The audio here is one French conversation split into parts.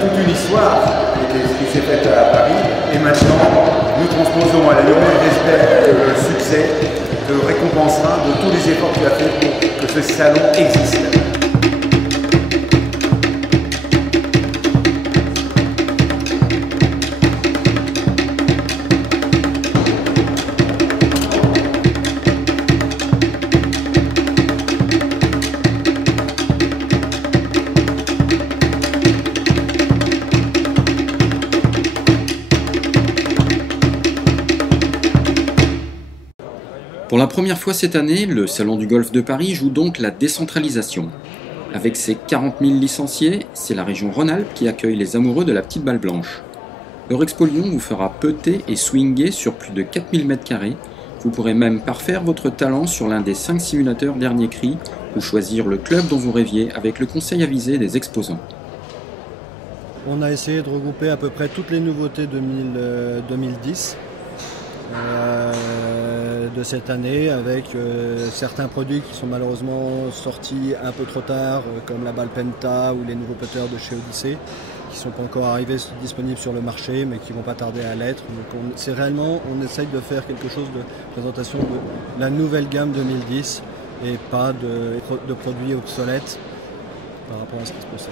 toute une histoire qui s'est faite à Paris. Et maintenant, nous transposons à Lyon et j'espère que le succès te récompensera de tous les efforts que tu as fait pour que ce salon existe. Pour la première fois cette année, le Salon du Golf de Paris joue donc la décentralisation. Avec ses 40 000 licenciés, c'est la région Rhône-Alpes qui accueille les amoureux de la petite balle blanche. Eurexpo Lyon vous fera peter et swinger sur plus de 4000 m². Vous pourrez même parfaire votre talent sur l'un des 5 simulateurs dernier cri ou choisir le club dont vous rêviez avec le conseil avisé des exposants. On a essayé de regrouper à peu près toutes les nouveautés 2010 de cette année, avec certains produits qui sont malheureusement sortis un peu trop tard, comme la balle Penta ou les nouveaux putters de chez Odyssey, qui ne sont pas encore arrivés disponibles sur le marché, mais qui ne vont pas tarder à l'être. Donc c'est réellement, on essaye de faire quelque chose de présentation de la nouvelle gamme 2010 et pas de produits obsolètes par rapport à ce qui se possède.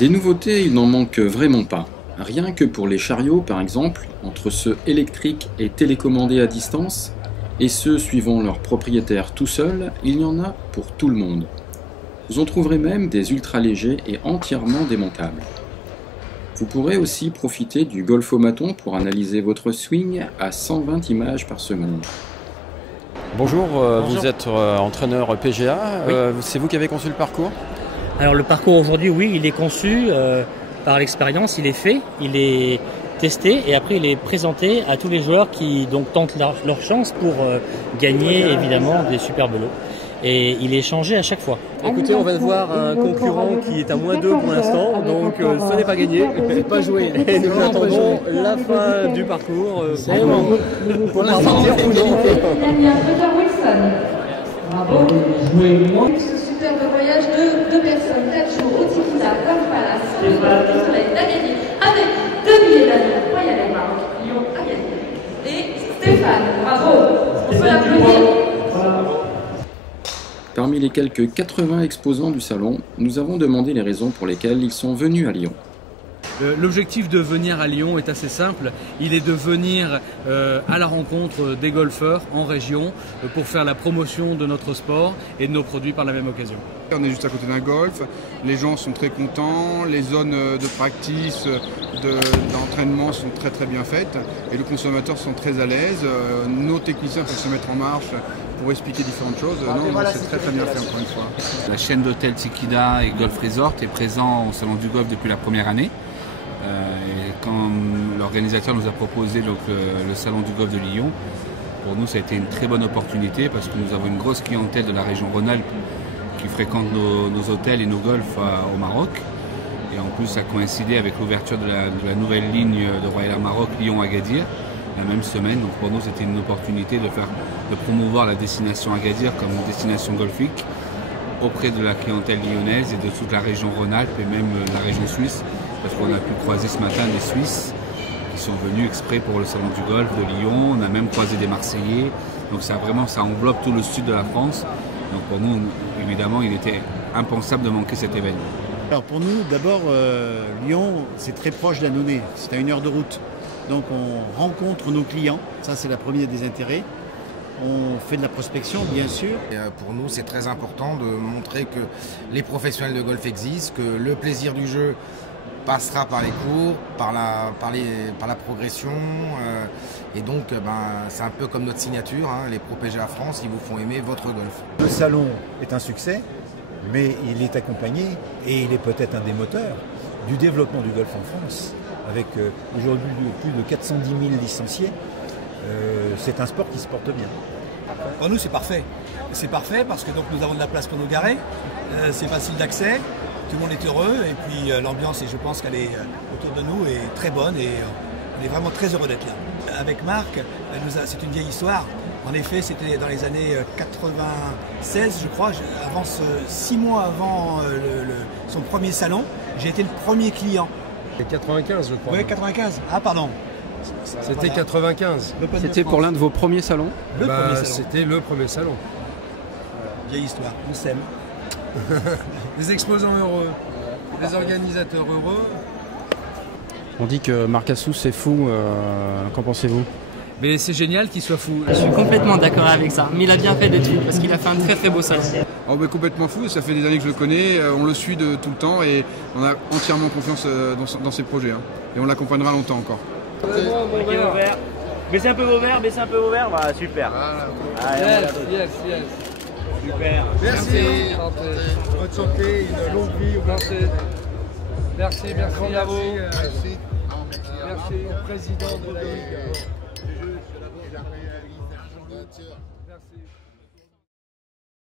Des nouveautés, il n'en manque vraiment pas. Rien que pour les chariots, par exemple, entre ceux électriques et télécommandés à distance, et ceux suivant leur propriétaire tout seul, il y en a pour tout le monde. Vous en trouverez même des ultra légers et entièrement démontables. Vous pourrez aussi profiter du golfomaton pour analyser votre swing à 120 images par seconde. Bonjour, Bonjour. Vous êtes entraîneur PGA, Oui. C'est vous qui avez conçu le parcours? Alors le parcours aujourd'hui, oui, il est conçu par l'expérience, il est fait, il est testé et après il est présenté à tous les joueurs qui donc tentent leur chance pour gagner évidemment des super lots. Et il est changé à chaque fois. Écoutez, on va voir un concurrent qui est à -2 pour l'instant, donc ce n'est pas gagné, c'est pas joué. Et nous attendons la fin du parcours pour l'instant dire ou non. Bravo. Ce superbe voyage de 2 personnes, 4 jours au Tikina, Golf Palace, sur le du soleil, a gagné avec 2 billets d'avion pour y aller Maroc, Lyon a gagné. Et Stéphane, bravo, on peut l'applaudir. Parmi les quelques 80 exposants du salon, nous avons demandé les raisons pour lesquelles ils sont venus à Lyon. L'objectif de venir à Lyon est assez simple, il est de venir à la rencontre des golfeurs en région pour faire la promotion de notre sport et de nos produits par la même occasion. On est juste à côté d'un golf, les gens sont très contents, les zones de practice, d'entraînement sont très bien faites et les consommateurs sont très à l'aise. Nos techniciens peuvent se mettre en marche pour expliquer différentes choses. Non, c'est très bien fait encore une fois. La chaîne d'hôtels Tikida et Golf Resort est présente au Salon du Golf depuis la première année. Et quand l'organisateur nous a proposé donc, le Salon du Golf de Lyon, pour nous ça a été une très bonne opportunité parce que nous avons une grosse clientèle de la région Rhône-Alpes qui fréquente nos hôtels et nos golfs au Maroc. Et en plus ça a coïncidé avec l'ouverture de la nouvelle ligne de Royal Air Maroc Lyon-Agadir la même semaine. Donc pour nous c'était une opportunité de promouvoir la destination Agadir comme une destination golfique auprès de la clientèle lyonnaise et de toute la région Rhône-Alpes et même la région suisse. Parce qu'on a pu croiser ce matin des Suisses qui sont venus exprès pour le salon du golf de Lyon. On a même croisé des Marseillais. Donc ça enveloppe tout le sud de la France. Donc pour nous, évidemment, il était impensable de manquer cet événement. Alors pour nous, d'abord, Lyon, c'est très proche d'Annonay. C'est à 1 heure de route. Donc on rencontre nos clients. Ça, c'est la première des intérêts. On fait de la prospection, bien sûr. Et pour nous, c'est très important de montrer que les professionnels de golf existent, que le plaisir du jeu passera par les cours, par la progression. Et donc, c'est un peu comme notre signature. Les Pro PGA France, ils vous font aimer votre golf. Le salon est un succès, mais il est accompagné, et il est peut-être un des moteurs, du développement du golf en France. Avec aujourd'hui plus de 410 000 licenciés, c'est un sport qui se porte bien. Pour nous, c'est parfait. C'est parfait parce que donc, nous avons de la place pour nous garer, c'est facile d'accès, tout le monde est heureux et puis l'ambiance, je pense qu'elle est autour de nous, est très bonne et on est vraiment très heureux d'être là. Avec Marc, c'est une vieille histoire. En effet, c'était dans les années 96, je crois, 6 mois avant son premier salon, j'ai été le premier client. 95, je crois. Oui, 95. Ah, pardon. C'était 95. C'était pour l'un de vos premiers salons? C'était le premier salon. Vieille histoire, on s'aime. Des exposants heureux, des organisateurs heureux. On dit que Marcassou c'est fou, qu'en pensez-vous? Mais c'est génial qu'il soit fou. Je suis complètement d'accord avec ça, mais il a bien fait d'être fou parce qu'il a fait un très beau salon. Oh, bah, complètement fou, ça fait des années que je le connais, on le suit de tout le temps et on a entièrement confiance dans ses projets. Hein. Et on l'accompagnera longtemps encore. Baissez un peu vos verres, voilà, super. Yes. Super. Merci. Bonne santé, une longue vie. Merci à vous. Merci au président de la Ligue.